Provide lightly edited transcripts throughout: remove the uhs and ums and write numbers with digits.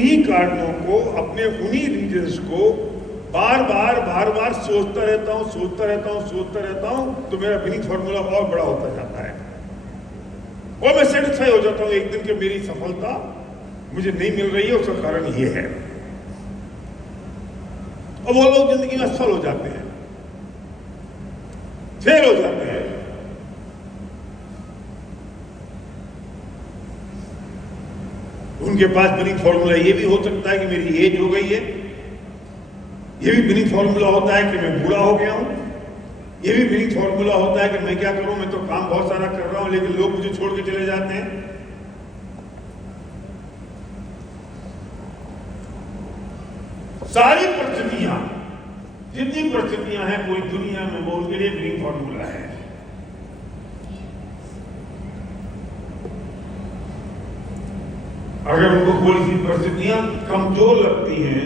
उन्हीं कारणों को, अपने उन्हीं रीजन्स को बार बार सोचता रहता हूं, तो मेरा विनिंग फॉर्मूला और बड़ा होता जाता है और मैं सेटिस्फाई हो जाता हूं एक दिन के मेरी सफलता मुझे नहीं मिल रही है, उसका कारण ये है। और वो लोग जिंदगी में असफल हो जाते हैं, फेल हो जाते हैं। उनके पास विनिंग फॉर्मूला ये भी हो सकता है कि मेरी एज हो गई है, ये भी विनिंग फॉर्मूला होता है कि मैं बूढ़ा हो गया हूं, ये भी विनिंग फॉर्मूला होता है कि मैं क्या करूं, मैं तो काम बहुत सारा कर रहा हूं लेकिन लोग मुझे छोड़ के चले जाते हैं। सारी परिस्थितियां, जितनी परिस्थितियां हैं पूरी दुनिया में, वो उनके लिए विनिंग फॉर्मूला है। अगर उनको कोई सी परिस्थितियां कमजोर लगती हैं,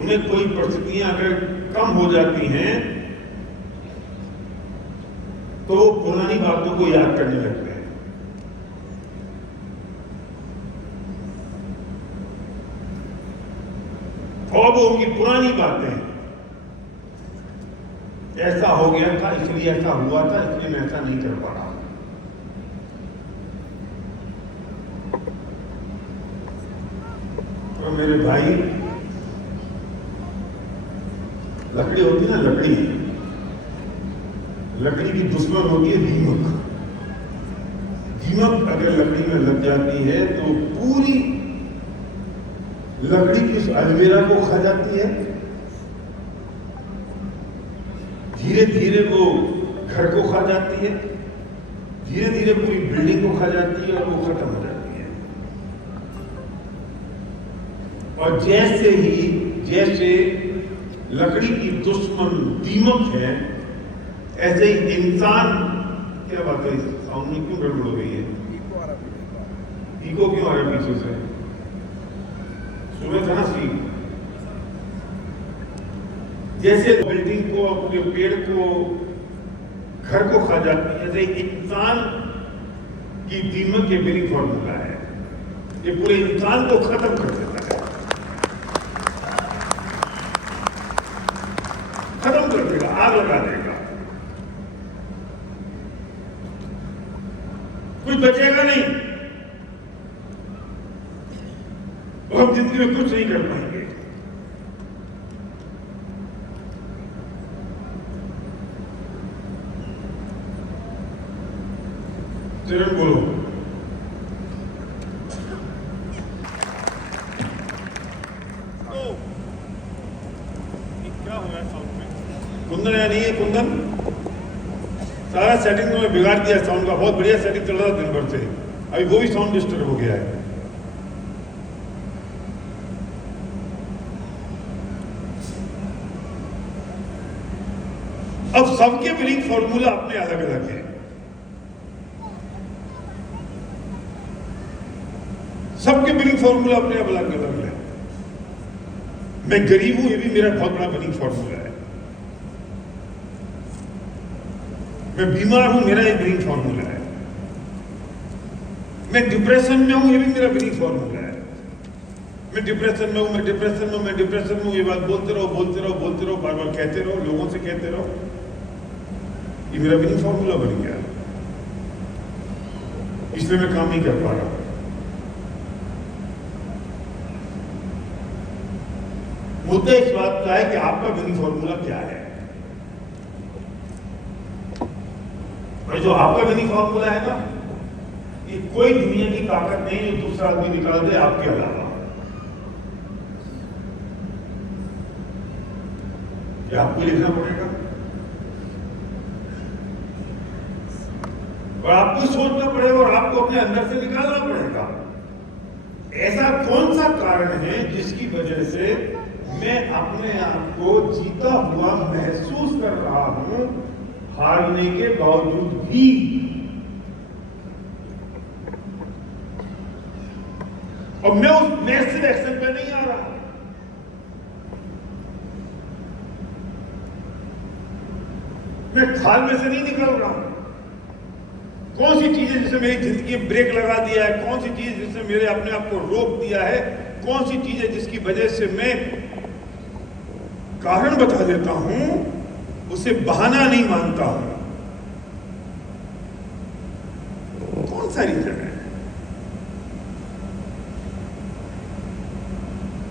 उन्हें कोई परिस्थितियां अगर कम हो जाती हैं, तो वो पुरानी बातों को याद करने लगते हैं। और वो उनकी पुरानी बातें, ऐसा हो गया था इसलिए ऐसा हुआ था, इसलिए मैं ऐसा नहीं कर पा रहा। और मेरे भाई, लकड़ी होती ना, लकड़ी की दुश्मन होती है दीमक। दीमक अगर लकड़ी में लग जाती है तो पूरी लकड़ी की उस अलमीरा को खा जाती है, धीरे धीरे वो घर को खा जाती है, धीरे धीरे पूरी बिल्डिंग को खा जाती है और वो खत्म हो जाती है। और जैसे लकड़ी की दुश्मन दीमक है, ऐसे ही इंसान, क्या बात है, साउंड में क्यों गड़बड़ हो रही है? इको क्यों आ रहा है पीछे से? सुबह था ना सी। जैसे बिल्डिंग को, अपने पेड़ को, घर को खा जाती है, ऐसे इंसान की दीमक के विनिंग फॉर्मूला है, ये पूरे इंसान को खत्म कर देता है, खत्म कर देगा, आग लगा देगा, कुछ बचेगा नहीं, और हम जिंदगी में कुछ नहीं कर पाएंगे। चरण बोलो। क्या हुआ साउंड में? कुंदन या नहीं है? कुंदन सारा सेटिंग में बिगाड़ दिया साउंड का। बहुत बढ़िया सेटिंग चल रहा था दिन भर से, अभी वो भी साउंड डिस्टर्ब हो गया है। अब सबके विनिंग फॉर्मूला अपने अलग अलग है, सबके विनिंग फॉर्मूला अपने अलग अलग है। मैं गरीब हूं, ये भी मेरा बहुत बड़ा विनिंग फॉर्मूला है। मैं बीमार हूं, मेरा एक विनिंग फॉर्मूला है। मैं डिप्रेशन में हूं, ये भी मेरा विनिंग फॉर्मूला है। मैं डिप्रेशन में हूं, मैं डिप्रेशन में हूं, मैं डिप्रेशन में हूं, ये बात बोलते रहो, बार बार कहते रहो, लोगों से कहते रहो, ये मेरा विनिंग फॉर्मूला बन गया। इसलिए मैं काम नहीं कर पा रहा। मुद्दा इस बात का है कि आपका विनिंग फॉर्मूला क्या है। और जो आपका विनिंग फॉर्मूला है ना, ये कोई दुनिया की ताकत नहीं जो दूसरा आदमी निकाल दे आपके अलावा। ये आपको लिखना पड़ेगा और आपको सोचना पड़ेगा और आपको अपने अंदर से निकालना पड़ेगा। ऐसा कौन सा कारण है जिसकी वजह से मैं अपने आप को जीता हुआ महसूस कर रहा हूं, हारने के बावजूद भी। और मैं उस मैसिव एक्शन पे नहीं आ रहा। मैं खाल में से नहीं निकल रहा हूं। कौन सी चीज है जिसने मेरी जिंदगी में ब्रेक लगा दिया है, कौन सी चीज जिसने मेरे अपने आप को रोक दिया है, कौन सी चीज है जिसकी वजह से मैं कारण बता देता हूं, उसे बहाना नहीं मानता हूं। कौन सा रीजन है?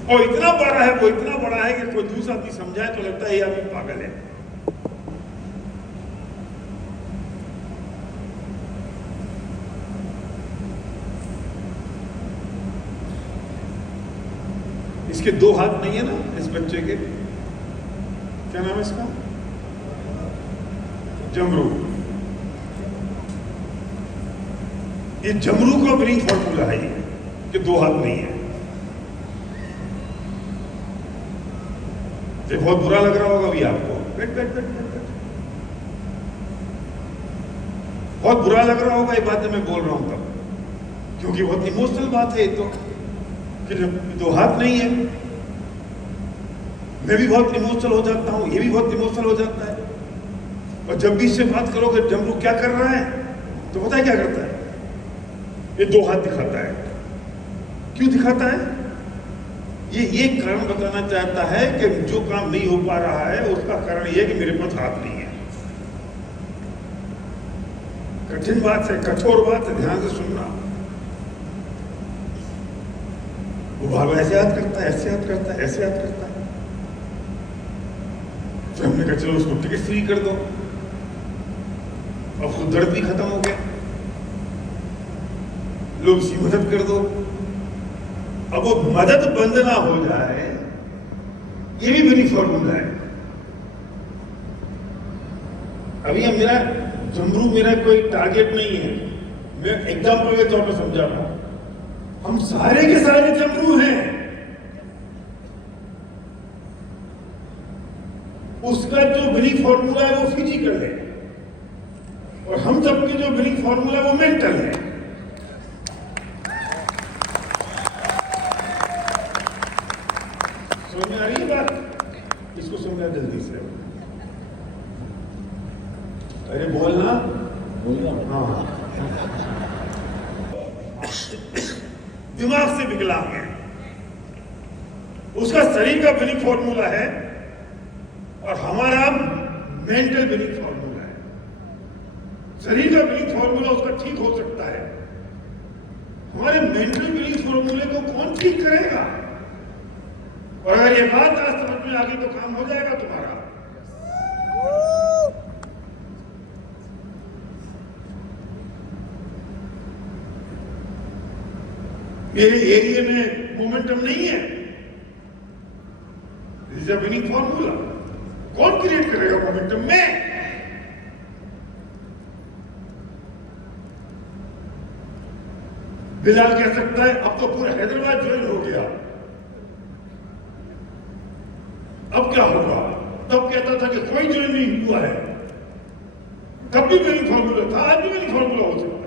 और इतना बड़ा है, वो इतना बड़ा है कि कोई दूसरा आदमी समझाए तो लगता है ये आदमी पागल है। इसके दो हाथ नहीं है ना इस बच्चे के? क्या नाम है इसका? जमरू। ये जमरू का ब्रीडिंग फॉर्मूला है ये, कि दो हाथ नहीं है। ये बहुत बुरा लग रहा होगा अभी आपको। बैठ बैठ बैठ बैठ। बहुत बुरा लग रहा होगा ये बात मैं बोल रहा हूं तब, क्योंकि बहुत इमोशनल बात है ये तो, कि जब दो हाथ नहीं है। मैं भी बहुत इमोशनल हो जाता हूं, ये भी बहुत इमोशनल हो जाता है। और जब भी इससे बात करोगे जमरू क्या कर रहा है, तो पता है क्या करता है? ये दो हाथ दिखाता है। क्यों दिखाता है? ये कारण बताना चाहता है कि जो काम नहीं हो पा रहा है उसका कारण ये है कि मेरे पास हाथ नहीं है। कठिन बात है, कठोर बात है, ध्यान से सुनना। वो बाबा ऐसे याद करता है, ऐसे याद करता है, ऐसे याद करता है। तो हमने कहा चलो उसको टिकट फ्री कर दो, अब उसको दर्द भी खत्म हो गया, लोग उसकी मदद कर दो। अब वो मदद बंद ना हो जाए, ये भी मेरी फॉर्मूला है। अभी ये मेरा जमरू मेरा कोई टारगेट नहीं है, मैं एग्जाम्पल के तौर पर समझा रहा हूं। हम सारे के सारे जमरू हैं। उसका जो बिलीफ फॉर्मूला है वो फिजिकल है, और हम सबके जो बिलीफ फॉर्मूला है वो मेंटल है। समझ में आ रही है बात? इसको समझा जल्दी से। अरे बोलना, हाँ। दिमाग से विकलांग है, उसका शरीर का बिलीफ फॉर्मूला है और हमारा मेंटल बिलीफ फॉर्मूला है। शरीर का बिलीफ फॉर्मूला उसका ठीक हो सकता है, हमारे मेंटल बिलीफ फॉर्मूले को कौन ठीक करेगा? और अगर ये बात आज समझ में आ गई तो काम हो जाएगा तुम्हारा। मेरे एरिया में मोमेंटम नहीं है, this is a winning formula. कौन क्रिएट करेगा मोमेंटम? में बिलाल कह सकता है अब तो पूरा हैदराबाद ज्वाइन हो गया, अब क्या होगा? तब कहता था कि कोई ज्वाइन नहीं हुआ है, तब भी विनिंग फॉर्मूला था, आज भी विनिंग फॉर्मूला हो सकता है।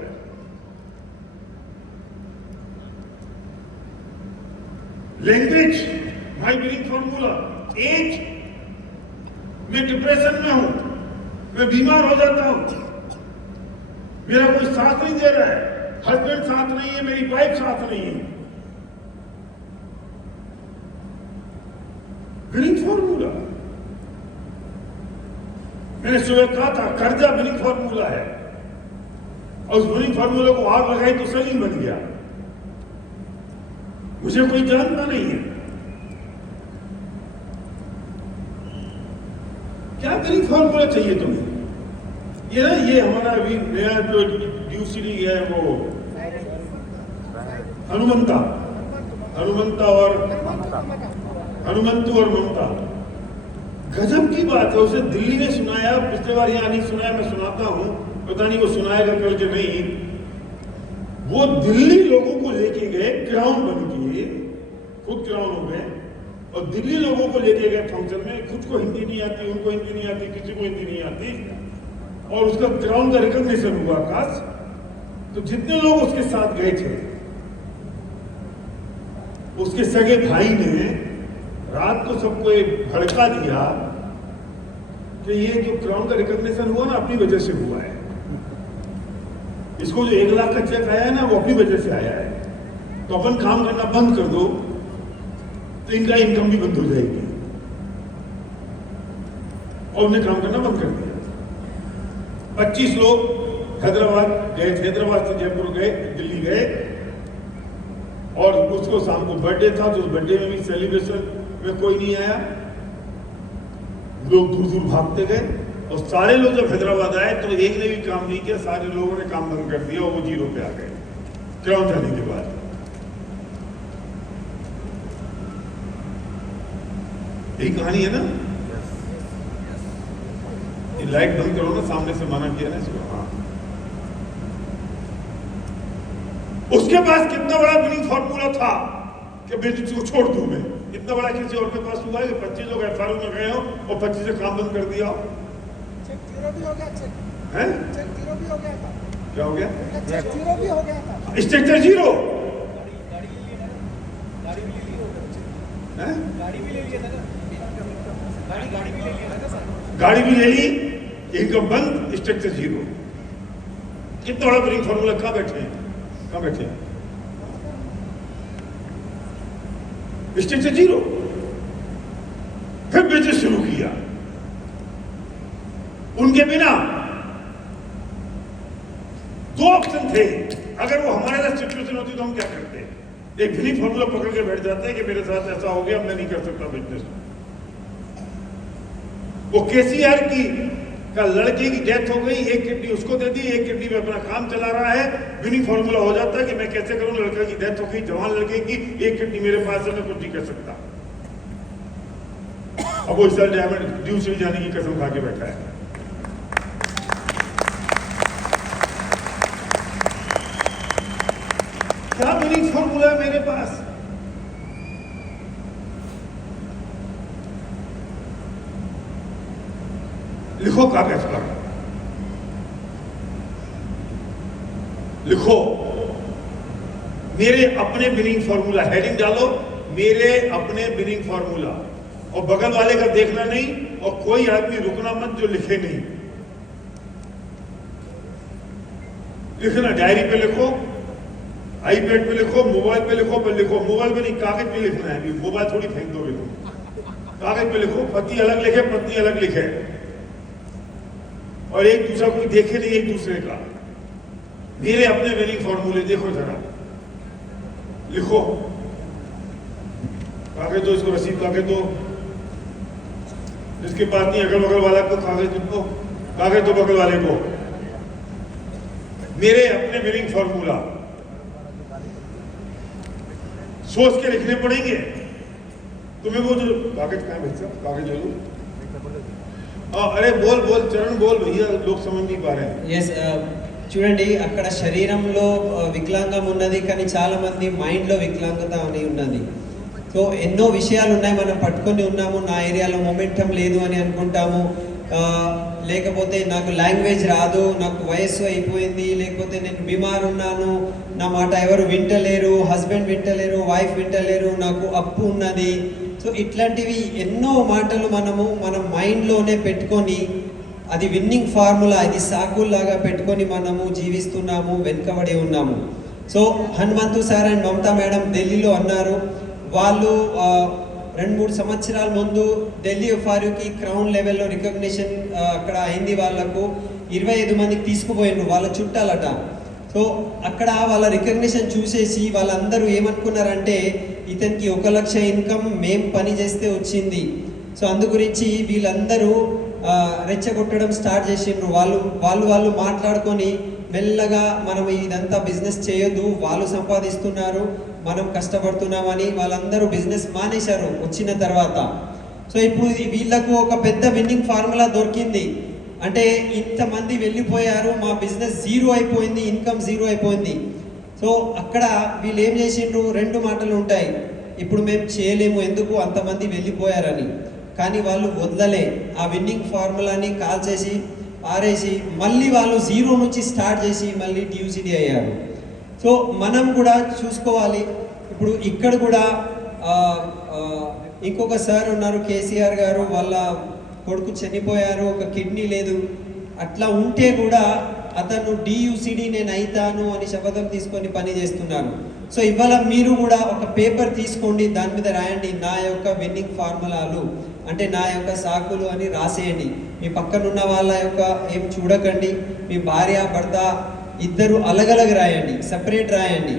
Language my winning formula. As, मैं डिप्रेशन में हूं, मैं बीमार हो जाता हूं, मेरा कोई साथ नहीं दे रहा है, हस्बैंड साथ नहीं है, मेरी वाइफ साथ नहीं है, विनिंग फॉर्मूला। मैंने सुबह कहा था कर्जा विनिंग फॉर्मूला है, और उस विनिंग फॉर्मूला को आग लगाई तो सलीम बन गया। मुझे कोई जानता नहीं है, क्या विनिंग फॉर्मूला चाहिए तुम्हें? ये ना, ये हमारा अभी नया जो ड्यूसरी है वो हनुमंता और हनुमंतु और ममता, गजब की बात है। उसे दिल्ली ने सुनाया, पिछले बार यहां नहीं सुनाया, मैं सुनाता हूं, पता नहीं वो सुनाएगा कल के नहीं। वो दिल्ली लोगों को लेके गए, क्राउन बन के, खुद क्राउन हो गए, और दिल्ली लोगों को लेके गए फंक्शन में। खुद को हिंदी नहीं आती, उनको हिंदी नहीं आती, किसी को हिंदी नहीं आती, और उसका क्राउन का रिकॉग्निशन हुआ खास। तो जितने लोग उसके साथ गए थे, उसके सगे भाई ने रात को सबको एक भड़का दिया कि ये जो क्राउन का रिकॉग्निशन हुआ ना, अपनी वजह से हुआ है। इसको जो 1 लाख का चेक आया है ना, वो अपनी वजह से आया है। तो अपन काम करना बंद कर दो, तो इनका इनकम भी बंद हो जाएगी और उन्हें काम करना बंद कर दिया। 25 लोग हैदराबाद गए, हैदराबाद से जयपुर गए, दिल्ली गए और उसको शाम को बर्थडे था तो उस बर्थडे में भी सेलिब्रेशन में कोई नहीं आया, लोग दूर दूर भागते गए और सारे लोग जब हैदराबाद आए तो एक ने भी काम नहीं किया, सारे लोगों ने काम बंद कर दिया और वो 0 पे आ गए क्राउन जाने के बाद। यही कहानी है ना। ये लाइट बंद करो ना, सामने से मना किया ना इसको। हाँ, उसके पास कितना बड़ा विनिंग फॉर्मूला था कि बिजनेस को छोड़ दूं मैं। इतना बड़ा किसी और के पास हुआ है कि 25 लोग एफआरओ में गए हो और 25 से काम बंद कर दिया। चेक जीरो भी हो गया, हैं? चेक जीरो भी हो गया था। क्या हो गया? चेक जीरो भी हो गया था। Structure zero. गाड़ी भी ले लिया था ना, गाड़ी भी ले लिया था सर, गाड़ी भी ले ली, इनकम बंद, स्ट्रक्चर जीरो। कितना बड़ा विनिंग फॉर्मूला। कहाँ बैठे हैं, कहाँ बैठे हैं? Structure zero. फिर बिजनेस शुरू किया उनके बिना। 2 ऑप्शन थे, अगर वो हमारे साथ सिचुएशन होती तो हम क्या करते? एक विनिंग फॉर्मूला पकड़ के बैठ जाते हैं कि मेरे साथ ऐसा हो गया, मैं नहीं कर सकता बिजनेस। वो केसीआर की का लड़के की डेथ हो गई, एक किडनी उसको दे दी, एक किडनी में अपना काम चला रहा है। विनिंग फॉर्मूला हो जाता है कि मैं कैसे करूं, लड़के की डेथ हो गई, जवान लड़के की, एक किडनी मेरे पास है, मैं कुछ नहीं कर सकता। अब वो सर डायमंड ड्यू से जाने की कसम खा के बैठा है। क्या विनिंग फॉर्मूला है मेरे पास? लिखो कागज पर, लिखो मेरे अपने विनिंग फॉर्मूला, हेडिंग डालो मेरे अपने विनिंग फॉर्मूला, और बगल वाले का देखना नहीं, और कोई आदमी रुकना मत जो लिखे नहीं। लिखना डायरी पे लिखो, आईपैड पे लिखो, मोबाइल पे लिखो, पर लिखो मोबाइल पे नहीं, कागज पे लिखना है। मोबाइल थोड़ी फेंक दोगे तुम, कागज पे लिखो। पति अलग लिखे, पत्नी अलग लिखे, और एक दूसरा कोई देखे नहीं एक दूसरे का। मेरे अपने विनिंग फॉर्मूले देखो जरा, लिखो। कागज दो इसको, रसीद कागज दो, जिसके पास नहीं अगल बगल वाला को कागज दो, कागज दो बगल वाले को। मेरे अपने विनिंग फॉर्मूला सोच के लिखने पड़ेंगे तुम्हें। वो जो कागज कहाँ भेज, कागज दे दो। अरे बोल बोल चरण बोल भैया, लोग समझ नहीं पा रहे हैं। यस, చూడండి అక్కడ శరీరంలో వికలాంగం ఉన్నది, కానీ చాలా మంది మైండ్లో వికలాంగత అని ఉన్నది. సో ఎన్నో విషయాలు ఉన్నాయి, మనం పట్టుకొని ఉన్నాము. నా ఏరియాలో మొమెంటం లేదు అని అనుకుంటాము, లేకపోతే నాకు లాంగ్వేజ్ రాదు, నాకు వయస్సు అయిపోయింది, లేకపోతే నేను బీమార్ ఉన్నాను, నా మాట ఎవరు వింటలేరు, హస్బెండ్ వింటలేరు, వైఫ్ వింటలేరు, నాకు అప్పు ఉన్నది. సో ఇట్లాంటివి ఎన్నో మాటలు మనం మైండ్లోనే పెట్టుకొని, అది విన్నింగ్ ఫార్ములా, ఇది సాకుల్లాగా పెట్టుకొని మనము జీవిస్తున్నాము, వెనుకబడి ఉన్నాము. So Hanumanthu sir and Mamata madam ఢిల్లీలో అన్నారు, వాళ్ళు 2-3 సంవత్సరాల ముందు ఢిల్లీ ఎఫ్ఆర్యూకి క్రౌన్ లెవెల్లో రికగ్నిషన్ అక్కడ అయింది. వాళ్ళకు 25 మందికి తీసుకుపోయినారు, వాళ్ళ చుట్టాలట. సో అక్కడ వాళ్ళ రికగ్నిషన్ చూసేసి వాళ్ళందరూ ఏమనుకున్నారంటే, ఇతనికి 1 లక్ష ఇన్కమ్ మేం పని చేస్తే వచ్చింది. సో అందు గురించి వీళ్ళందరూ రెచ్చగొట్టడం స్టార్ట్ చేసిండ్రు. వాళ్ళు మాట్లాడుకొని మెల్లగా మనం ఇదంతా బిజినెస్ చేయొద్దు, వాళ్ళు సంపాదిస్తున్నారు, మనం కష్టపడుతున్నామని వాళ్ళందరూ బిజినెస్ మానేశారు వచ్చిన తర్వాత. సో ఇప్పుడు వీళ్ళకు ఒక పెద్ద విన్నింగ్ ఫార్ములా దొరికింది. అంటే ఇంతమంది వెళ్ళిపోయారు, మా బిజినెస్ జీరో అయిపోయింది, ఇన్కమ్ జీరో అయిపోయింది. సో అక్కడ వీళ్ళు ఏం చేసిండ్రు, 2 మాటలు ఉంటాయి, ఇప్పుడు మేము చేయలేము, ఎందుకు అంతమంది వెళ్ళిపోయారని. కానీ వాళ్ళు వదలలే, ఆ విన్నింగ్ ఫార్ములాని కాల్ చేసి ఆరేసి మళ్ళీ వాళ్ళు జీరో నుంచి స్టార్ట్ చేసి మళ్ళీ టీయూసీడీ అయ్యారు. సో మనం కూడా చూసుకోవాలి. ఇప్పుడు ఇక్కడ కూడా ఇంకొక సార్ ఉన్నారు, కేసీఆర్ గారు, వాళ్ళ కొడుకు చనిపోయారు, ఒక కిడ్నీ లేదు. అట్లా ఉంటే కూడా అతను డియూసీడీ నేను అవుతాను అని శపథం తీసుకొని పని చేస్తున్నారు. సో ఇవాళ మీరు కూడా ఒక పేపర్ తీసుకోండి, దాని మీద రాయండి నా యొక్క విన్నింగ్ ఫార్ములాలు, అంటే నా యొక్క సాకులు అని రాసేయండి. మీ పక్కన ఉన్న వాళ్ళ యొక్క ఏం చూడకండి, మీ భార్య భర్త ఇద్దరు అలగలగ రాయండి, సపరేట్ రాయండి.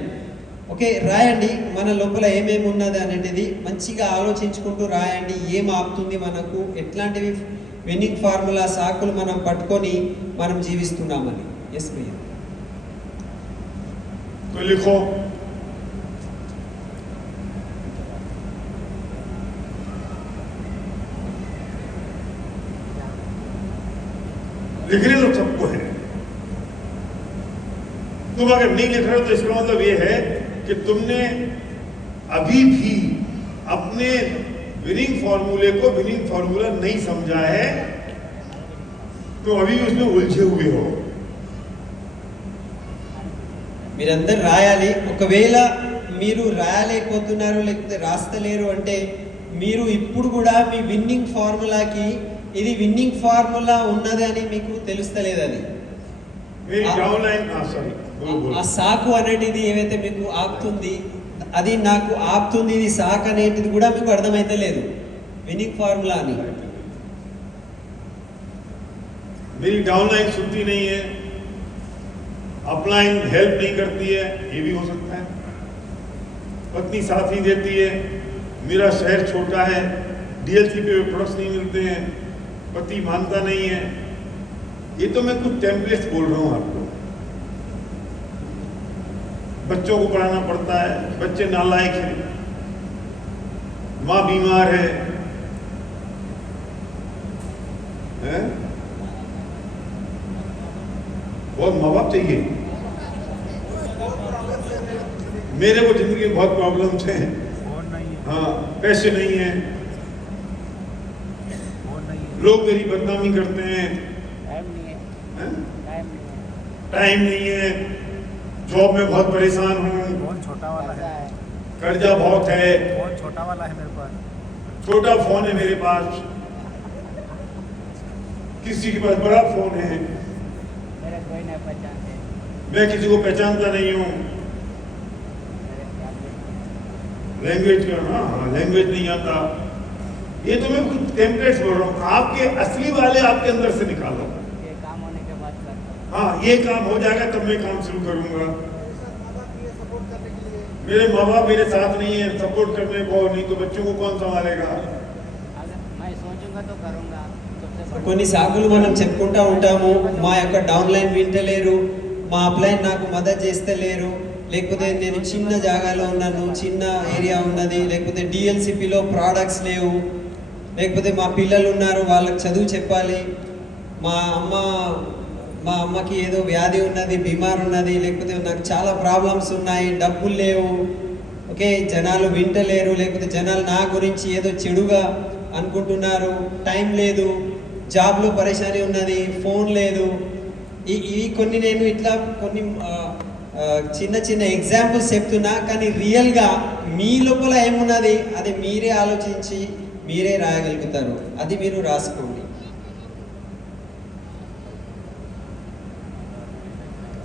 ఓకే, రాయండి. మన లోపల ఏమేమి ఉన్నది అనేది మంచిగా ఆలోచించుకుంటూ రాయండి. ఏం ఆపుతుంది మనకు, ఎట్లాంటివి విన్నింగ్ ఫార్ములా సాకులు మనం పట్టుకొని మనం జీవిస్తున్నామని. ఎస్ భయ్యా. तो लिखो, लिखने तो सबको है, तुम अगर नहीं लिख रहे हो तो इसका मतलब ये है कि तुमने अभी भी अपने विनिंग फॉर्मूले को विनिंग फॉर्मूला नहीं समझा है, तो अभी भी उसमें उलझे हुए हो. మీరందరూ రాయాలి. ఒకవేళ మీరు రాయలేకపోతున్నారు లేకపోతే రాస్తలేరు అంటే మీరు ఇప్పుడు కూడా మీ విన్నింగ్ ఫార్ములాకి ఇది విన్నింగ్ ఫార్ములా ఉన్నది అని మీకు తెలుస్తలేదు. అది ఆ సాకు అనేటిది ఏవైతే మీకు ఆపుతుంది, అది నాకు ఆపుతుంది, ఇది సాకు అనేటిది కూడా మీకు అర్థమైతే లేదు విన్నింగ్ ఫార్ములా అని. मेरी डाउनलाइन सुनती नहीं है, अपलाइन हेल्प नहीं करती है, ये भी हो सकता है. पत्नी साथ नहीं देती है, मेरा शहर छोटा है, डीएलसी पे प्रोडक्ट्स नहीं मिलते हैं, पति मानता नहीं है. ये तो मैं कुछ टेम्पलेट्स बोल रहा हूँ आपको. बच्चों को पढ़ाना पड़ता है, बच्चे नालायक हैं, माँ बीमार है? बहुत माँ बाप चाहिए. मेरे को जिंदगी में बहुत प्रॉब्लम्स हैं. हाँ, पैसे नहीं है, लोग मेरी बदनामी करते हैं, टाइम नहीं है, जॉब में बहुत परेशान हूँ, बहुत छोटा वाला है, कर्जा बहुत है, बहुत छोटा वाला है मेरे पास, छोटा फोन है मेरे पास, किसी के पास बड़ा फोन है, मेरा कोई नहीं पहचानते, मैं किसी को पहचानता नहीं हूँ. लैंग्वेज का हाँ लैंग्वेज नहीं आता. ये तो मैं कुछ टेम्पलेट्स बोल रहा हूँ. आपके असली वाले आपके अंदर से निकालो. ये काम होने के बाद करता हूँ. हाँ, ये काम हो जाएगा तब मैं काम शुरू करूंगा. मेरे माँ बाप मेरे साथ नहीं है सपोर्ट करने को, नहीं तो बच्चों को कौन संभालेगा. अगर मैं सोचूंगा तो करूंगा. కొన్ని సాకులు మనం చెప్పుకుంటా ఉంటాము. మా యొక్క డౌన్లైన్ వింటలేరు, మా అప్లైన్ నాకు మద్దతు చేస్తలేరు, లేకపోతే నేను చిన్న జాగాలో ఉన్నాను, చిన్న ఏరియా ఉన్నది, లేకపోతే డిఎల్సిపిలో ప్రోడక్ట్స్ లేవు, లేకపోతే మా పిల్లలు ఉన్నారు వాళ్ళకి చదువు చెప్పాలి, మా అమ్మకి ఏదో వ్యాధి ఉన్నది, బీమార్ ఉన్నది, లేకపోతే నాకు చాలా ప్రాబ్లమ్స్ ఉన్నాయి, డబ్బులు లేవు. ఓకే, జనాలు వింటలేరు, లేకపోతే జనాలు నా గురించి ఏదో చెడుగా అనుకుంటున్నారు, టైం లేదు, జాబ్లో పరేషానీ ఉన్నది, ఫోన్ లేదు. ఇవి కొన్ని నేను ఇట్లా కొన్ని చిన్న చిన్న ఎగ్జాంపుల్స్ చెప్తున్నా, కానీ రియల్గా మీ లోపల ఏమున్నది అది మీరే ఆలోచించి మీరే రాయగలుగుతారు. అది మీరు రాసుకోండి.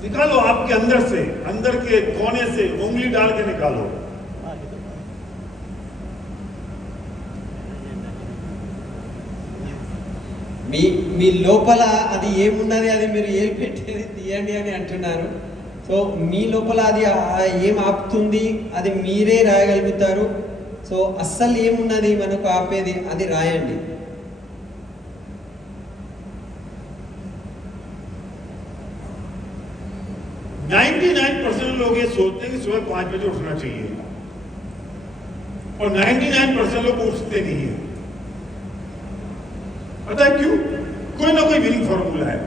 निकालो आपके अंदर से, अंदर के कोने से उंगली डाल के निकालो. మీ లోపల అది ఏమున్నది అది మీరు ఏం పెట్టేది తీయండి అని అంటున్నారు. సో మీ లోపల అది ఏం ఆపుతుంది అది మీరే రాయగలుగుతారు. సో అస్సలు ఏమున్నది మనకు ఆపేది అది రాయండి. लोग ये सोचते हैं कि सुबह 5 बजे उठना चाहिए और 99% लोग उठते नहीं है. पता है क्यों? कोई ना कोई विनिंग फॉर्मूला है.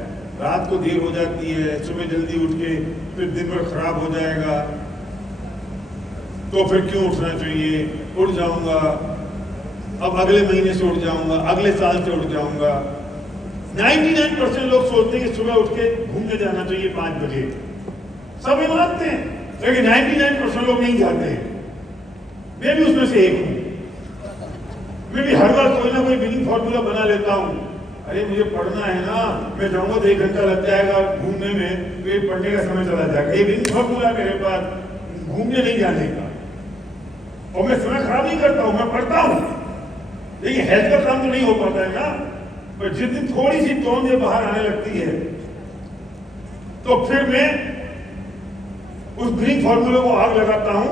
रात को देर हो जाती है, सुबह जल्दी उठ के फिर दिन भर खराब हो जाएगा, तो फिर क्यों उठना चाहिए? उठ जाऊंगा, अब अगले महीने से उठ जाऊंगा, अगले साल से उठ जाऊंगा. 99% लोग सोचते हैं कि सुबह उठ के घूमने जाना चाहिए 5 बजे. सभी मानते हैं, लेकिन 99% लोग नहीं जाते हैं. मैं भी उसमें से एक हूं. मैं भी हर बार कोई ना कोई विनिंग फॉर्मूला बना लेता हूं. अरे मुझे पढ़ना है ना, मैं जाऊंगा तो 1 घंटा लग जाएगा घूमने में, तो ये पढ़ने का समय चला जाएगा. ये विनिंग फॉर्मूला मेरे पास घूमने नहीं जाने का। और मैं समय खराब नहीं करता हूं, मैं पढ़ता हूं, लेकिन हेल्थ का काम तो नहीं हो पाता है ना। पर जिस दिन थोड़ी सी तोंद बाहर आने लगती है तो फिर मैं उस ब्रीथिंग फार्मूले को आग लगाता हूं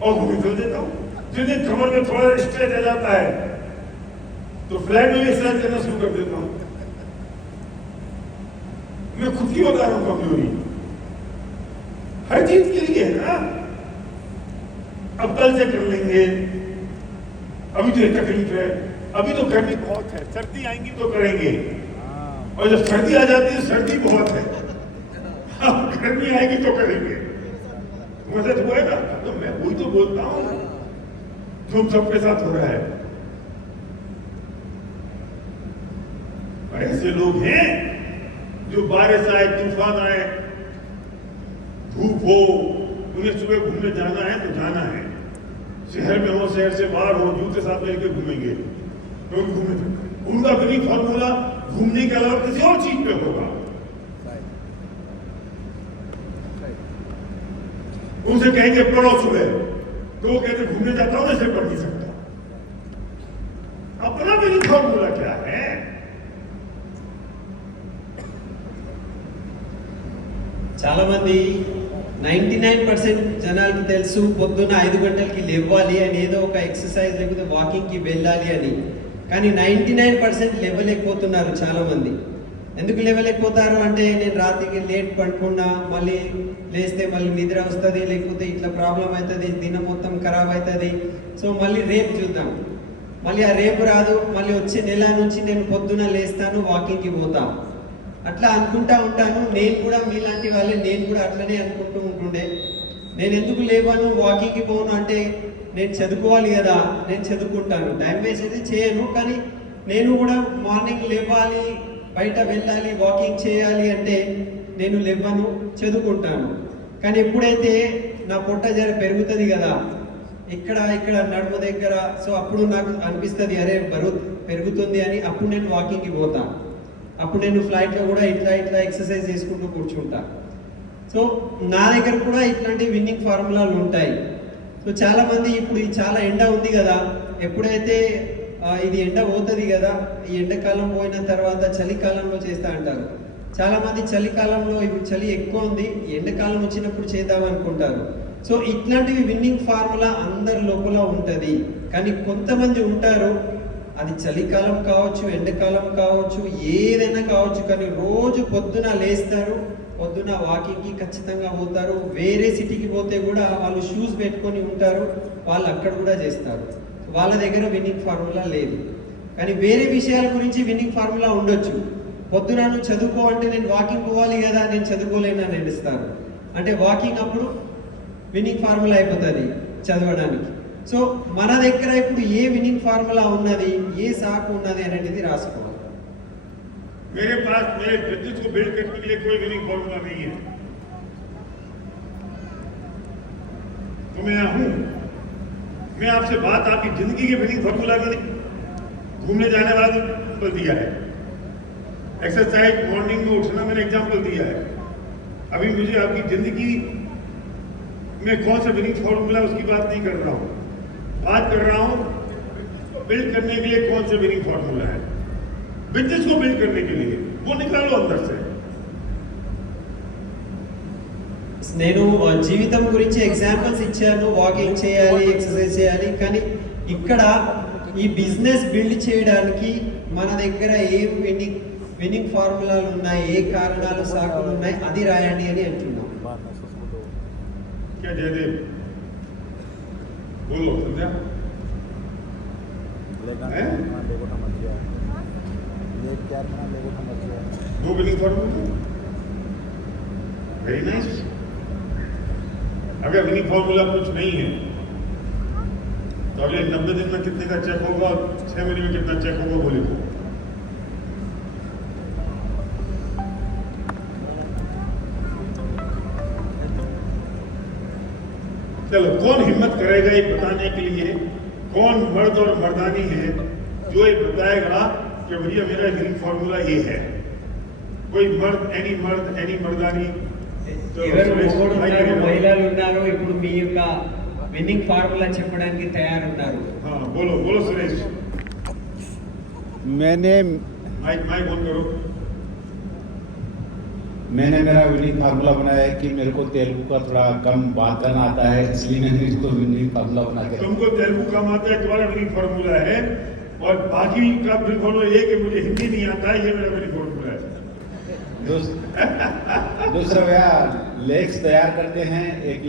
और घूम निकल देता हूं। जिस दिन कमर में थोड़ा स्ट्रेच आ जाता है तो फ्लैट में भी एक्सरसाइज करना शुरू कर देता हूं। मैं खुद की बता रहा हूं कमजोरी हर चीज के लिए है ना। अब कल से कर लेंगे, अभी तो एक तकलीफ है, अभी तो गर्मी बहुत है, सर्दी आएंगी तो करेंगे, और जब सर्दी आ जाती है सर्दी बहुत है, अब गर्मी आएगी तो करेंगे। मदद हुआ है ना। तो मैं वही तो बोलता हूं जो सबके साथ हो रहा है। और ऐसे लोग हैं जो बारिश आए, तूफान आए, धूप हो, उन्हें सुबह घूमने जाना है तो जाना है। शहर में हो, शहर से बाहर हो, जूते साथ लेके घूमेंगे तो घूमेंगे। उनका भी फॉर्मूला घूमने के अलावा किसी और चीज पे होगा। उनसे कहेंगे पढ़ो सुबह, तो वो कहते घूमने जाता हूं इसलिए पढ़ नहीं सकता। अपना भी फॉर्मूला क्या है? చాలా మంది 99% జనాలకు తెలుసు పొద్దున్న 5 గంటలకి లేవాలి అని, ఏదో ఒక ఎక్సర్సైజ్ లేకపోతే వాకింగ్కి వెళ్ళాలి అని. కానీ 99% లేవలేకపోతున్నారు చాలా మంది. ఎందుకు లేవలేకపోతారు అంటే నేను రాత్రికి లేట్ పడుకున్నా, మళ్ళీ లేస్తే మళ్ళీ నిద్ర వస్తుంది, లేకపోతే ఇట్లా ప్రాబ్లం అవుతుంది, దినం మొత్తం ఖరాబ్ అవుతుంది, సో మళ్ళీ రేపు చూద్దాం, మళ్ళీ ఆ రేపు రాదు, మళ్ళీ వచ్చే నెల నుంచి నేను పొద్దున లేస్తాను, వాకింగ్కి పోతాను, అట్లా అనుకుంటా ఉంటాను. నేను కూడా మీలాంటి వాళ్ళే, నేను కూడా అట్లనే అనుకుంటూ ఉంటుండే. నేను ఎందుకు లేవాను, వాకింగ్కి పోను అంటే నేను చదువుకోవాలి కదా, నేను చదువుకుంటాను, టైం వేస్ట్ అయితే చేయను, కానీ నేను కూడా మార్నింగ్ లేవాలి, బయట వెళ్ళాలి, వాకింగ్ చేయాలి అంటే నేను లేవను, చదువుకుంటాను. కానీ ఎప్పుడైతే నా పొట్ట జర పెరుగుతుంది కదా, ఇక్కడ నడుము దగ్గర, సో అప్పుడు నాకు అనిపిస్తుంది అరే బరువు పెరుగుతుంది అని, అప్పుడు నేను వాకింగ్కి పోతాను. అప్పుడు నేను ఫ్లైట్లో కూడా ఇట్లా ఎక్సర్సైజ్ చేసుకుంటూ కూర్చుంటా. సో నా దగ్గర కూడా ఇట్లాంటి విన్నింగ్ ఫార్ములాలు ఉంటాయి. సో చాలా మంది ఇప్పుడు ఈ చాలా ఎండ ఉంది కదా, ఎప్పుడైతే ఇది ఎండ పోతుంది కదా, ఈ ఎండాకాలం పోయిన తర్వాత చలికాలంలో చేస్తా అంటారు. చాలా మంది చలికాలంలో ఇప్పుడు చలి ఎక్కువ ఉంది, ఎండాకాలం వచ్చినప్పుడు చేద్దాం అనుకుంటారు. సో ఇట్లాంటివి విన్నింగ్ ఫార్ములా అందరి లోపల ఉంటుంది. కానీ కొంతమంది ఉంటారు, అది చలికాలం కావచ్చు, ఎండాకాలం కావచ్చు, ఏదైనా కావచ్చు, కానీ రోజు పొద్దున లేస్తారు, పొద్దున వాకింగ్కి ఖచ్చితంగా పోతారు. వేరే సిటీకి పోతే కూడా వాళ్ళు షూస్ పెట్టుకొని ఉంటారు, వాళ్ళు అక్కడ కూడా చేస్తారు. వాళ్ళ దగ్గర విన్నింగ్ ఫార్ములా లేదు. కానీ వేరే విషయాల గురించి విన్నింగ్ ఫార్ములా ఉండొచ్చు. పొద్దున నువ్వు చదువుకో అంటే నేను వాకింగ్ పోవాలి కదా, నేను చదువుకోలేనని నడుస్తాను అంటే వాకింగ్ అప్పుడు విన్నింగ్ ఫార్ములా అయిపోతుంది చదవడానికి. సో మన దగ్గర ఇప్పుడు ఏ విన్నింగ్ ఫార్ములా ఉన్నది, ఏ సాకు ఉన్నది అనేది రాసుకోవాలి. मेरे पास मेरे बिजनेस को बिल्ड करने के लिए कोई विनिंग फॉर्मूला नहीं है। तो मैं हूं, मैं आपसे बात आपकी जिंदगी के विनिंग फॉर्मूला की नहीं, घूमने जाने वाला एग्जाम्पल दिया है, एक्सरसाइज मॉर्निंग में उठना मैंने एग्जाम्पल दिया है। अभी मुझे आपकी जिंदगी में कौन सा विनिंग फॉर्मूला उसकी बात नहीं कर रहा हूं, बात कर रहा हूं बिल्ड करने के लिए कौन सा विनिंग फॉर्मूला है। बिजनेस को बिल्ड करने के लिए वो निकालो अंदर से। నేను జీవితం గురించి ఎగ్జాంపుల్స్ ఇచ్చాను, వాకింగ్ చేయాలి, ఎక్సర్సైజ్ చేయాలి, కానీ ఇక్కడ ఈ బిజినెస్ బిల్డ్ చేయడానికి మన దగ్గర ఏ విన్నింగ్ ఫార్ములాలు ఉన్నాయి, ఏ కారణాలు సాకులు ఉన్నాయి, అది రాయండి అని అంటున్నాం. क्या जयदेव बोलो समझा? दो विनिंग फॉर्मूला, वेरी नाइस। अगर विनिंग फॉर्मूला कुछ नहीं है तो अगले 90 दिन में कितने का चेक होगा, 6 महीने में कितना चेक होगा, बोले तो चलो कौन हिम्मत करेगा ये बताने के लिए, कौन मर्द और मर्दानी है जो ये बताएगा कि भैया मेरा विनिंग फॉर्मूला ये है। कोई मर्द, एनी मर्दानी ఎవరు మొగోడు ఉన్నారు, మహిళలు ఉన్నారు, ఇప్పుడు మీ యొక్క విన్నింగ్ ఫార్ములా చెప్పడానికి తయారున్నారు. हाँ बोलो बोलो सुरेश, मैंने माइक माइक ऑन करो. मेरा विनिंग फार्मूला बनाया है कि मेरे को तेलुगु का थोड़ा कम बात करना आता है, इसलिए मैंने इसको विनिंग फार्मूला बना के तुमको तेलुगु कम आता है, तुम्हारा विनिंग फॉर्मूला है. और बाकी का विनिंग फॉर्मूला ये कि मुझे हिंदी नहीं आता है, ये मेरा विनिंग फॉर्मूला है. दूसरा भैया लेग्स तैयार करते हैं, एक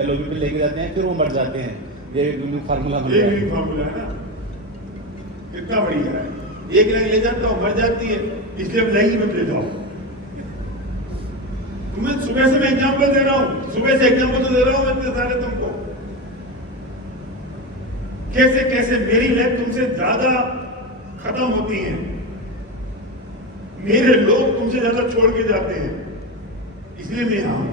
एलओबी पे लेके जाते हैं, फिर वो मर जाते हैं. ये विनिंग फार्मूला ये विनिंग फॉर्मूला है ना, कितना बढ़िया है. एक लाइन ले जाता हूँ, मर जाती है, इसलिए अब लाइन मत ले जाओ. तुम्हें सुबह से मैं एग्जाम्पल दे रहा हूँ, सुबह से एग्जाम्पल तो दे रहा हूँ मैं इतने सारे तुमको. कैसे कैसे मेरी लाइफ तुमसे ज्यादा खत्म होती है, मेरे लोग तुमसे ज्यादा छोड़ के जाते हैं, इसलिए मैं यहां हूं.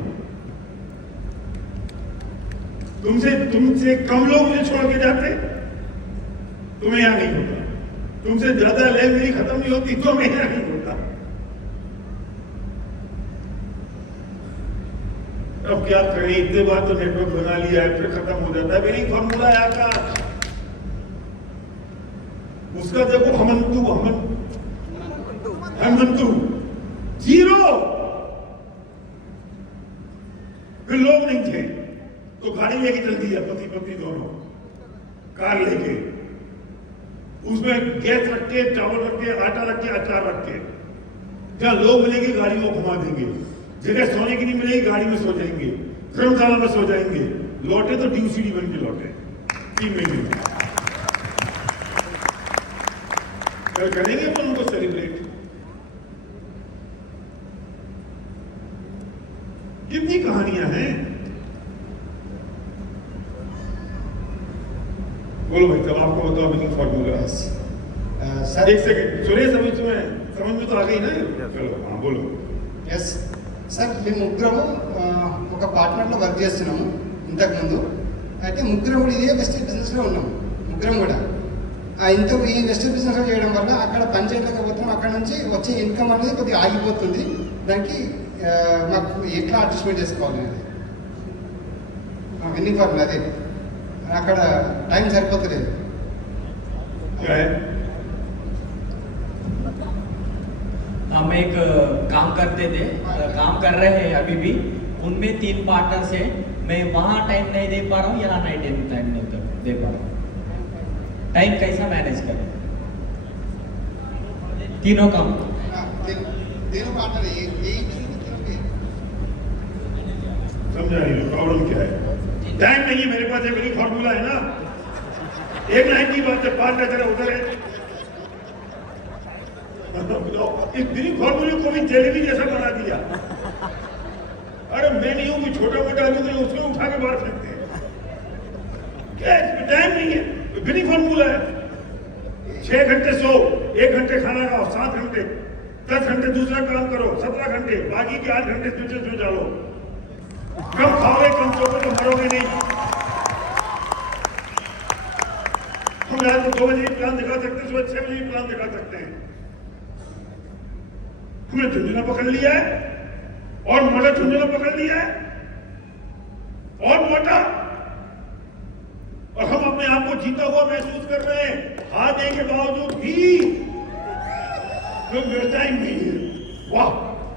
तुमसे कम लोग मुझे छोड़ के जाते, तुम्हें यहां नहीं होता. तुमसे ज्यादा लाइफ मेरी खत्म नहीं होती तो मैं यहां नहीं होता. अब क्या करें, इतने बार तो नेटवर्क बना लिया है, फिर खत्म हो जाता है. मेरी फॉर्मूला है आकाश, उसका देखो हनुमंतु जीरो. फिर लोग नहीं थे तो गाड़ी लेके चलती है, पति पत्नी दोनों कार लेके, उसमें गैस रख के, चावल रख के, आटा रख के, अचार रख के. जहां लोग मिलेंगे गाड़ी में घुमा देंगे, जगह सोने की नहीं मिलेगी गाड़ी में सो जाएंगे, धर्मशाला में सो जाएंगे. लौटे तो ड्यूसीडी बन के लौटे 3 महीने में. कल करेंगे अपन उनको सेलिब्रेट. कितनी कहानियां हैं. बोलो भाई, तब आपको बताओ विनिंग फॉर्मूला. सर एक सेकंड सुरेश, अभी तुम्हें समझ में तो आ गई ना. चलो हाँ बोलो. ఎస్ సార్, మేము ముగ్గురము ఒక పార్ట్నర్లో వర్క్ చేస్తున్నాము ఇంతకుముందు. అయితే ముగ్గురం కూడా ఇదే వెస్టేజ్ బిజినెస్లో ఉన్నాము ముగ్గురం కూడా. ఈ వెస్టేజ్ బిజినెస్లో చేయడం వల్ల అక్కడ పని చేయలేకపోతున్నాం, అక్కడ నుంచి వచ్చే ఇన్కమ్ అనేది కొద్దిగా ఆగిపోతుంది. దానికి మాకు ఎట్లా అడ్జస్ట్మెంట్ చేసుకోవాలి అనేది విన్నింగ్ ఫార్ములా అదే. అక్కడ టైం సరిపోతలేదు. क्या है? हम एक काम करते थे, काम कर रहे हैं अभी भी. उनमें 3 पार्टनर्स हैं. मैं वहाँ टाइम नहीं दे पा रहा हूँ, यहाँ नहीं टाइम नहीं दे पा रहा हूँ. टाइम कैसा मैनेज करें तीनों काम? तीनों पार्टनर समझा नहीं, प्रॉब्लम क्या है? टाइम नहीं है मेरे पास, विनिंग फॉर्मूला है ना. एक लाइन की बात है, 5 नजर उधर है. इस विनिंग फॉर्मूले को भी जलेबी जैसा बना दिया. अरे मैं नहीं हूं, कोई छोटा मोटा आदमी तो उसको उठा के बाहर फेंकते हैं. क्या इसमें टाइम नहीं है? विनिंग फॉर्मूला है. 6 घंटे सो, 1 घंटे खाना खाओ, 7 घंटे, 10 घंटे दूसरा काम करो, 17 घंटे, बाकी के 8 घंटे तुझे सो जाओ. कम खाओगे कम सोओगे तो मरोगे नहीं. हम रात को 2 बजे प्लान दिखा सकते हैं, सुबह 6 बजे प्लान दिखा सकते हैं. हमने झुंझुना पकड़ लिया है और मोटा झुंझुना पकड़ लिया है और मोटा, और हम अपने आप को जीता हुआ महसूस कर रहे हैं. हारने के बावजूद भी लोग मिलता ही नहीं है. वाह,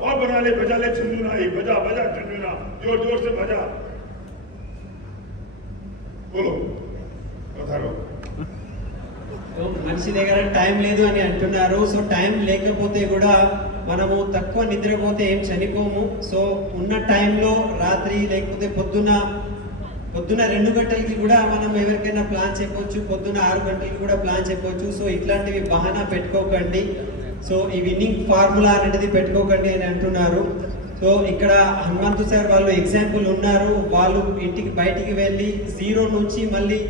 और बना ले, बजा ले झुंझुना, ही बजा बजा झुंझुना, जोर जोर से बजा. बोलो बताओ. సో మనిషి దగ్గర టైం లేదు అని అంటున్నారు. సో టైం లేకపోతే కూడా మనము తక్కువ నిద్రపోతే ఏం చనిపోము. సో ఉన్న టైంలో రాత్రి లేకపోతే పొద్దున 2 గంటలకి కూడా మనం ఎవరికైనా ప్లాన్ చెప్పొచ్చు, పొద్దున 6 గంటలకి కూడా ప్లాన్ చెప్పొచ్చు. సో ఇట్లాంటివి బహానా పెట్టుకోకండి. సో ఈ విన్నింగ్ ఫార్ములా అనేది పెట్టుకోకండి అని అంటున్నారు. సో ఇక్కడ హనుమంతు సార్ వాళ్ళు ఎగ్జాంపుల్ ఉన్నారు. వాళ్ళు ఇంటికి బయటికి వెళ్ళి 0 నుంచి మళ్ళీ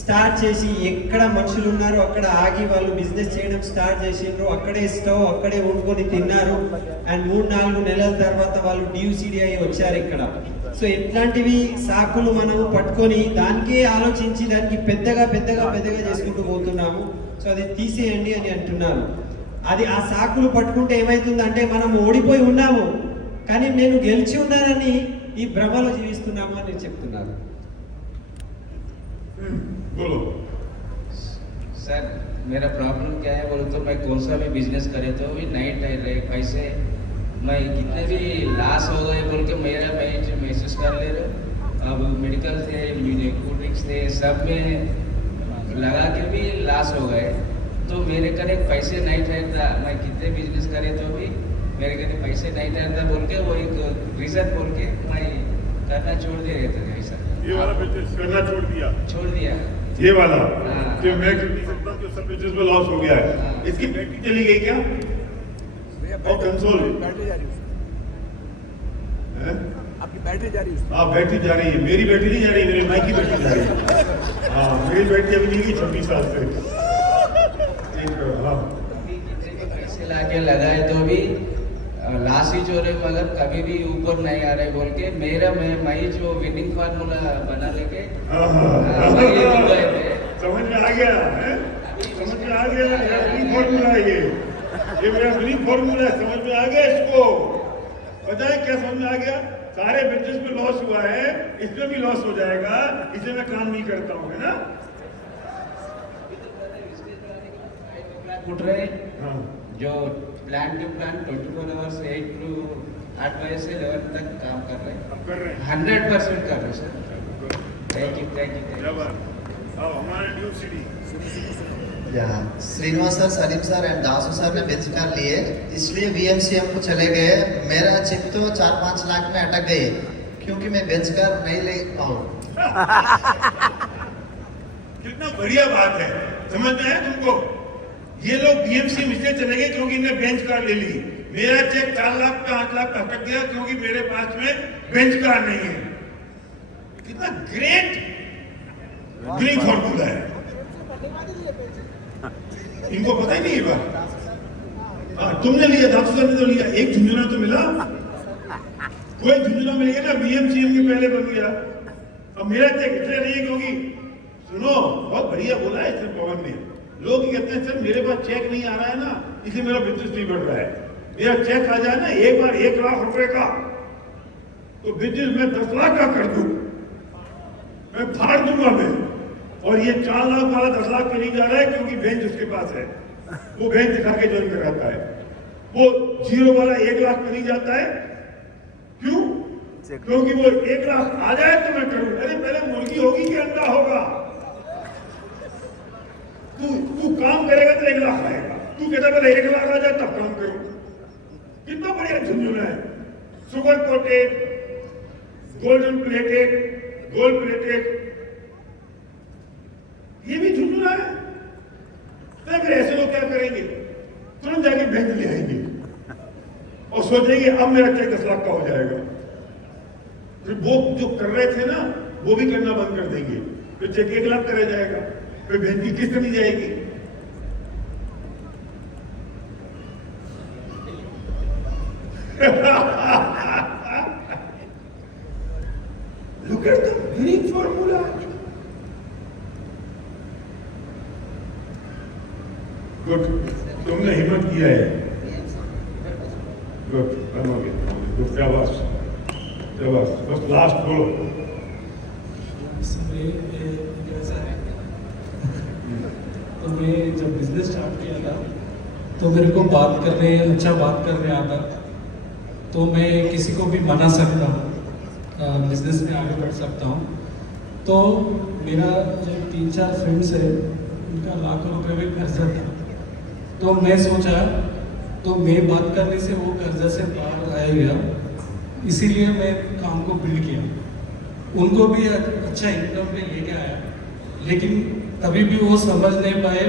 స్టార్ట్ చేసి ఎక్కడ మనుషులు ఉన్నారో అక్కడ ఆగి వాళ్ళు బిజినెస్ చేయడం స్టార్ట్ చేసిండ్రు. అక్కడే స్టవ్ అక్కడే వండుకొని తిన్నారు. అండ్ 3-4 నెలల తర్వాత వాళ్ళు DUCD అయ్యి వచ్చారు ఇక్కడ. సో ఇట్లాంటివి సాకులు మనము పట్టుకొని దానికే ఆలోచించి దానికి పెద్దగా చేసుకుంటూ పోతున్నాము. సో అది తీసేయండి అని అంటున్నారు. అది ఆ సాకులు పట్టుకుంటే ఏమవుతుందంటే మనం ఓడిపోయి ఉన్నాము, కానీ నేను గెలిచి ఉన్నానని ఈ భ్రమలో జీవిస్తున్నాము అని చెప్తున్నారు. बोलो सर मेरा प्रॉब्लम क्या है बोलो तो मैं कौन सा भी बिजनेस करे तो भी नहीं ठहर रहे पैसे, मैं कितने भी लॉस हो गए बोल के मेरा मैं महसूस कर ले रहे. अब मेडिकल थे, कोल्ड ड्रिंक्स थे, सब में लगा के भी लॉस हो गए. तो मेरे करे पैसे नहीं ठहरता, मैं कितने बिजनेस करे तो भी मेरे करे पैसे नहीं ठहरता बोल के वो एक रीज़न बोल के मैं करना छोड़ दे रहे थे. ऐसा ये वाला बिजनेस करना छोड़ दिया, ये वाला हाँ। जो मैं कर नहीं सकता जो सब बिजनेस में लॉस हो गया है. हाँ। इसकी बैटरी चली गई क्या और कंसोल बैटरी जा रही है, है? आपकी बैटरी जा रही है. हाँ बैटरी जा रही है, मेरी बैटरी नहीं जा रही, मेरे माइक की बैटरी जा रही है. हाँ मेरी बैटरी अभी नहीं गई 26 साल से. ठीक है, हाँ अभी कितने भी पैसे लाके लगाए तो भी लॉस ही हो रहे, मगर कभी भी ऊपर नहीं आ रहे बोल के मेरा मैं जो विनिंग फार्मूला बना लेके हाँ, हाँ, वही रुक गए थे. समझ में आ गया है? समझ में आ गया, मेरा विनिंग फॉर्मूला है ये मेरा विनिंग फॉर्मूला है. समझ में आ गया इसको? पता है क्या समझ में आ गया? सारे बिजनेस में लॉस हुआ है, इसमें भी लॉस हो जाएगा, इसमें मैं काम नहीं करता हूँ, है ना? उठ रहे हाँ जो प्लान टू प्लान 24 आवर्स 8 बजे से 11 तक काम कर रहे हैं. अब कर रहे हैं. 100% कर रहे हैं सर. Thank you. क्या बात? अब हमारे न्यू सिटी या Srinivas sir, Salim sir and Dasu sir ने बेच कर लिए, इसलिए VMCM को चले गए. मेरा चेक तो 4-5 लाख में अटक गए क्योंकि मैं बेच कर नहीं ले पाऊँ. कितना बढ़िया बात है. समझ में आया तुमको? ये लोग BMCM इसलिए चले गए क्योंकि इन्हें बेंच कार ले ली. मेरा चेक 4 लाख का 8 लाख का अटक गया क्योंकि मेरे पास में बेंच कार नहीं है. कितना ग्रेट विनिंग फॉर्मूला है. इनको पता ही नहीं है बात. हाँ तुमने लिया, दादू सर ने तो लिया, एक झुंझुना तो मिला. कोई झुंझुना मिल गया ना, BMCM के पहले बन गया. अब मेरा चेक इसलिए नहीं है क्योंकि सुनो बहुत बढ़िया बोला है सर पवन ने. लोग कहते हैं सर मेरे पास चेक नहीं आ रहा है ना इसलिए मेरा बिजनेस नहीं बढ़ रहा है. मेरा चेक आ जाए ना एक बार 1 लाख रुपए का तो बिजनेस में 10 लाख का कर दूं, मैं फाड़ दूंगा मैं. और ये 4 लाख वाला 10 लाख पे नहीं जा रहा है क्योंकि बेंच उसके पास है, वो बेंच दिखा के ज्वाइन कराता है. वो 0 वाला 1 लाख पे नहीं जाता है. क्यों? क्योंकि वो 1 लाख आ जाए तो मैं करूं. अरे पहले मुर्गी होगी कि अंडा होगा? तू काम करेगा तो 1 लाख आएगा. तू कहता पहले 1 लाख आ जाए तब काम करूं. कितना बढ़िया झुंझुना है. Sugar coated, golden plated, gold plated, ये भी झुंझुना है. तो फिर ऐसे लोग क्या करेंगे? तुरंत जाके बैंक ले आएंगे और सोचेंगे अब मेरा चेक 10 लाख का हो जाएगा. फिर वो जो कर रहे थे ना वो भी करना बंद कर देंगे. फिर चेक 1 लाख का रह जाएगा, फिर बैंक की किस्त नहीं जाएगी. Look at the winning formula. Good, तुमने हिम्मत किया है. गुड, गुड, शाबाश शाबाश. बस लास्ट बोलो. तो मैं जब बिजनेस स्टार्ट किया था तो मेरे को बात करने आता, तो मैं किसी को भी मना सकता हूँ, बिजनेस में आगे बढ़ सकता हूँ. तो मेरा जो 3-4 फ्रेंड्स है उनका लाखों रुपए में कर्जा था. तो मैं सोचा तो मैं बात करने से वो कर्जा से बाहर आएगा, इसीलिए मैं काम को बिल्ड किया. उनको भी अच्छा इनकम पे लेके आया, लेकिन तभी भी वो समझ नहीं पाए,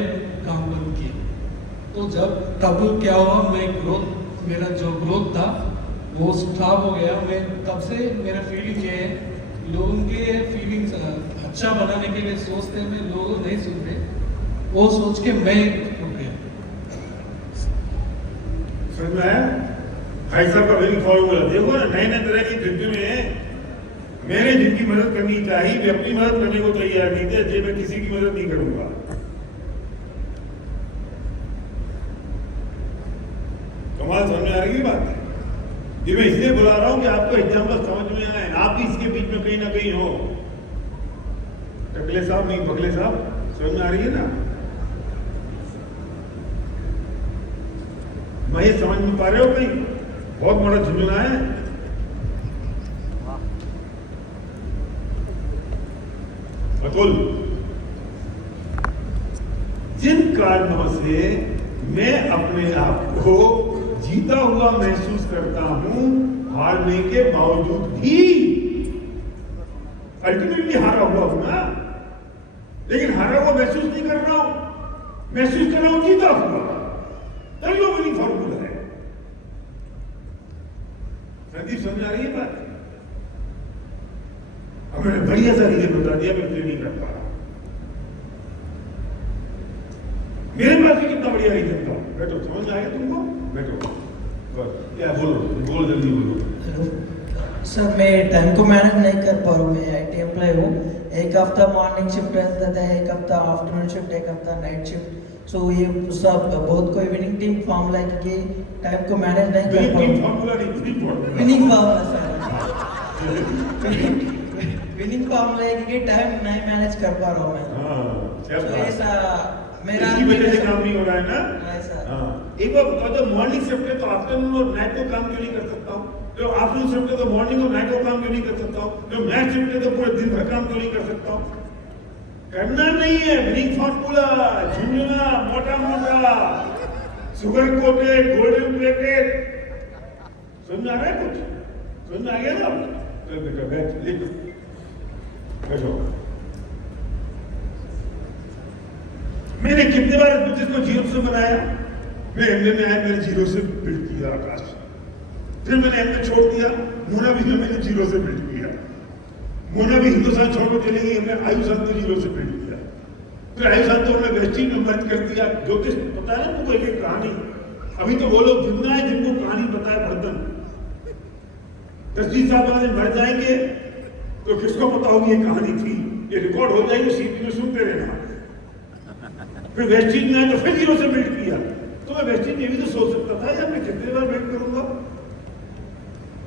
काम बंद किए. तो तब क्या हुआ, मेरा जो ग्रोथ था वो स्टॉप हो गया. मैं तब से मेरा फीलिंग ये है, लोगों के फीलिंग्स अच्छा बनाने के लिए सोचते हैं, मैं लोग नहीं सुनते, वो सोच के मैं रुक गया. समझ में आया? भाई साहब का विनिंग फॉर्मूला देखो ना. नए नए तरह की जिंदगी में मैंने जिनकी मदद करनी चाहिए वे अपनी मदद करने को तैयार नहीं थे, जे मैं किसी की मदद नहीं करूंगा. कमाल समझ में आ रही बात है. ये मैं इसलिए बुला रहा हूं कि आपको एग्जाम्पल समझ में आए, आप भी इसके बीच में कहीं ना कहीं हो। टकले साहब नहीं बगले साहब, समझ में आ रही है ना? मैं ये समझ नहीं पा रहे हो कहीं बहुत बड़ा झुंझुना है। अतुल, जिन कारणों से मैं अपने आप को जीता हुआ महसूस करता हूं, हारने के बावजूद भी, अल्टीमेटली हारा हुआ हूं ना, लेकिन हारा हुआ महसूस नहीं कर रहा हूं, महसूस कर रहा हूं जीता हुआ। तभी वो मेरी फॉर्मूला है। संदीप, समझ आ रही है बात? अब मैंने बढ़िया सा रीजन बता दिया, मैं इसलिए नहीं कर पा रहा। मेरे पास भी कितना बढ़िया रीजन था। बैठो, समझ में आएगा तुमको? बैठो, क्या बोलो जल्दी बोलो। हेलो सर, मैं टाइम को मैनेज नहीं कर पा रहा हूँ। मैं IT एम्प्लॉय हूँ। एक हफ्ता मॉर्निंग शिफ्ट रहता है, एक हफ्ता आफ्टरनून शिफ्ट, एक हफ्ता नाइट शिफ्ट। सो ये सब बहुत कोई विनिंग टीम फॉर्मूला है कि टाइम को मैनेज नहीं कर पा रहा हूँ। Winning formula sir, winning formula है कि टाइम नहीं मैनेज कर पा रहा हूँ मैं। तो ऐसा मेरा इसी वजह से काम नहीं हो रहा है ना? ऐसा एक बार बताओ, जब मॉर्निंग शिफ्ट है तो आफ्टरनून और नाइट को काम क्यों नहीं कर सकता हूँ? जो आफ्टरनून शिफ्ट है तो मॉर्निंग और नाइट को काम क्यों नहीं कर सकता हूँ? जो नाइट शिफ्ट है तो पूरे दिन भर काम क्यों नहीं कर सकता हूँ? करना नहीं है। विनिंग फॉर्मूला, झुंझुना, मोटा मोटा, शुगर कोटेड, गोल्डन प्लेटेड। समझ में आ रहा है कुछ? समझ में आ गया ना? तो बेटा बैठ, लिख, बैठो। मैंने कितने बार इस बिजनेस को जीरो से बनाया? मैं एमए में आया, मैंने जीरो से बिल्ड किया आकाश। फिर मैंने एमए छोड़ दिया, मोना भी मैंने जीरो से बिल्ड किया। मोना भी हिंदुस्तान छोड़ कर चली गई, हमने आयुषान को जीरो से बिल्ड किया। फिर आयुषान तो हमने वेस्टिंग में बंद कर दिया। ज्योतिष पता है ना तुमको एक एक कहानी। अभी तो वो लोग जिंदा है जिनको कहानी पता है। बर्तन 10-20 साल बाद मर जाएंगे तो किसको पता होगी ये कहानी थी? ये रिकॉर्ड हो जाएगी, सीपी में सुनते रहना। फिर वेस्टिज में आया तो फिर जीरो से बिल्ड किया। तो मैं वेस्टिज में भी तो सोच सकता था यार मैं कितने बार बिल्ड करूंगा।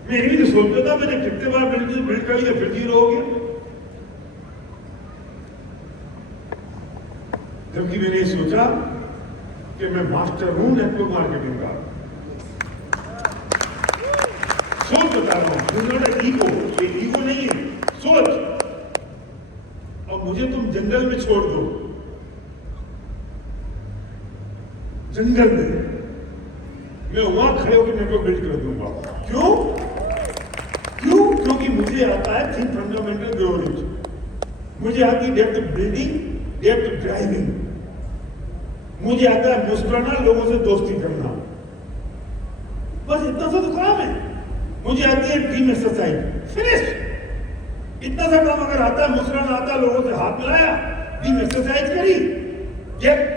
मैं ये भी तो सोचता था मैंने कितने बार बिल्ड कर लिया, फिर जीरो हो गया। जबकि मैंने ये सोचा कि मैं मास्टर हूं नेटवर्क मार्केटिंग का। सोच बता रहा हूं, ईगो, ये ईगो नहीं है, सोच। और मुझे तुम जंगल में छोड़ दो, जंगल में मैं वहां खड़े होकर नेटवर्क बिल्ड कर दूंगा। क्यों? क्योंकि मुझे आता है थिंक फंडामेंटल ग्रोथ, मुझे आती है डेप्थ बिल्डिंग, डेप्थ ड्राइविंग, मुझे आता है मुस्कुराना, लोगों से दोस्ती करना। बस इतना सा तो काम है। मुझे आती है टीम एक्सरसाइज, फिनिश। इतना सा काम अगर आता है, मुस्कुराना आता है, लोगों से हाथ मिलाया, टीम एक्सरसाइज करी, डेप्थ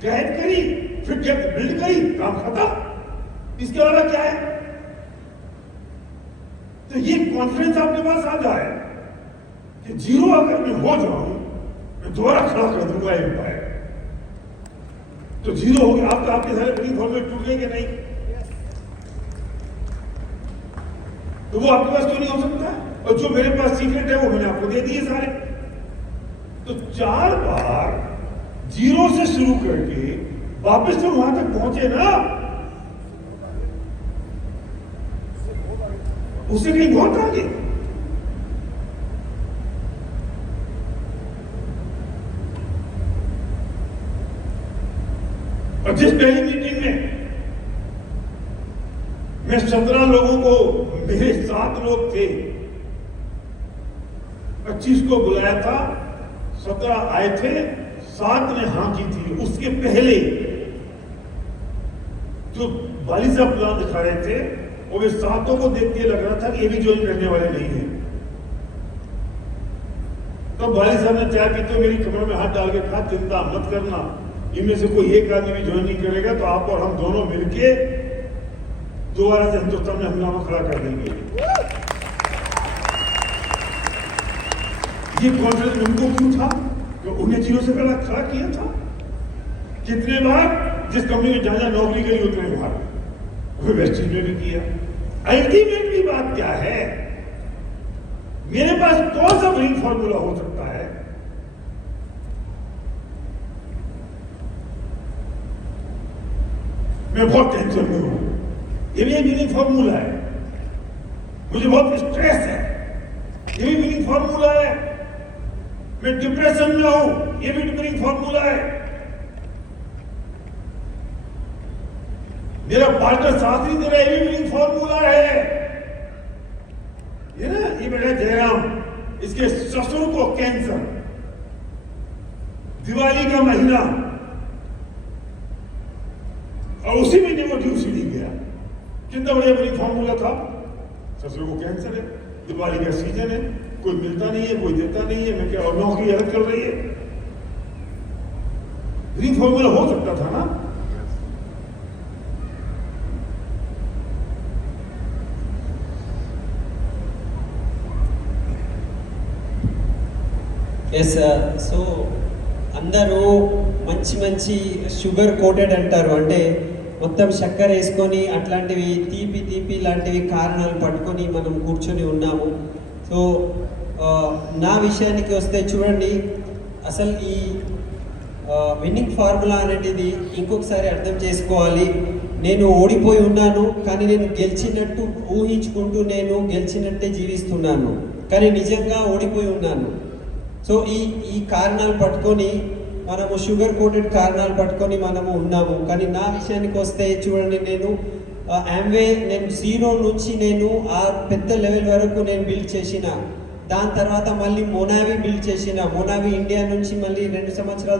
ड्राइव करी, फिर डेप्थ बिल्ड करी, काम खत्म। इसके अलावा क्या है? तो ये कॉन्फिडेंस आपके पास आ जाए कि जीरो अगर मैं हो जाऊं, मैं दोबारा खड़ा कर दूंगा एम्पायर। तो जीरो हो गया आपका, आपके सारे बिल्डिंग फॉर्मूले टूट गए कि नहीं? तो वो आपके पास क्यों नहीं हो सकता? और जो मेरे पास सीक्रेट है वो मैंने आपको दे दिए सारे। तो 4 बार जीरो से शुरू करके वापस तो वहां तक पहुंचे ना, उससे कहीं बहुत आगे। और जिस पहली मीटिंग में मैं 17 लोगों को, मेरे 7 लोग थे, 25 को बुलाया था, 17 आए थे, 7 ने हाँ की थी। उसके पहले जो वाली साहब प्लान दिखा रहे थे, वो वे 7 को देख के लग रहा था कि ये भी ज्वाइन करने वाले नहीं है। तो वाली साहब ने चाय पीते मेरी कमर में हाथ डाल के कहा, चिंता मत करना, इनमें से कोई एक आदमी भी ज्वाइन नहीं करेगा तो आप और हम दोनों मिलके दोबारा से हिंदुस्तान में हंगामा खड़ा कर देंगे। ये कॉन्फिडेंस उनको क्यों था? तो उन्हें जीरो से पहले खड़ा किया था। कितने बार जिस कंपनी में जहां नौकरी गई उतने बार, वेस्टिज में भी किया, अल्टीमेटली बात क्या है, मेरे पास कौन सा विनिंग फॉर्मूला हो सकता है? मैं बहुत टेंशन में हूं, ये भी विनिंग फॉर्मूला है, मुझे बहुत स्ट्रेस है, ये भी विनिंग फॉर्मूला है, मैं डिप्रेशन में हूं, ये भी विनिंग फॉर्मूला है, मेरा पार्टनर साथ नहीं दे रहा, ये भी विनिंग फॉर्मूला है। ये ना, ये बेटा जयराम, इसके ससुर को कैंसर, दिवाली का महीना, और उसी महीने वो ड्यूसीडी गया। कितना बढ़िया विनिंग फॉर्मूला था, ससुर को कैंसर है, दिवाली का सीजन है, कोई मिलता नहीं है, कोई देता नहीं है, मैं क्या और नौकरी अलग चल रही है, विनिंग फॉर्मूला हो सकता था ना। ఎస్ సో అందరూ మంచి మంచి షుగర్ కోటెడ్ అంటారు, అంటే మొత్తం చక్కెర వేసుకొని అట్లాంటివి తీపి తీపి లాంటివి కారణాలు పట్టుకొని మనం కూర్చొని ఉన్నాము. సో నా విషయానికి వస్తే చూడండి, అసలు ఈ విన్నింగ్ ఫార్ములా అనేది ఇంకొకసారి అర్థం చేసుకోవాలి. నేను ఓడిపోయి ఉన్నాను, కానీ నేను గెలిచినట్టు ఊహించుకుంటూ నేను గెలిచినట్టే జీవిస్తున్నాను, కానీ నిజంగా ఓడిపోయి ఉన్నాను. సో ఈ కారణాలు పట్టుకొని మనము షుగర్ కోటెడ్ కారణాలు పట్టుకొని మనము ఉన్నాము. కానీ నా విషయానికి వస్తే చూడండి, నేను యామ్వే నేను 0 నుంచి నేను ఆ పెద్ద లెవెల్ వరకు నేను బిల్డ్ చేసిన, దాని తర్వాత మళ్ళీ మొనావి బిల్డ్ చేసిన, మొనావి ఇండియా నుంచి మళ్ళీ 2 సంవత్సరాలు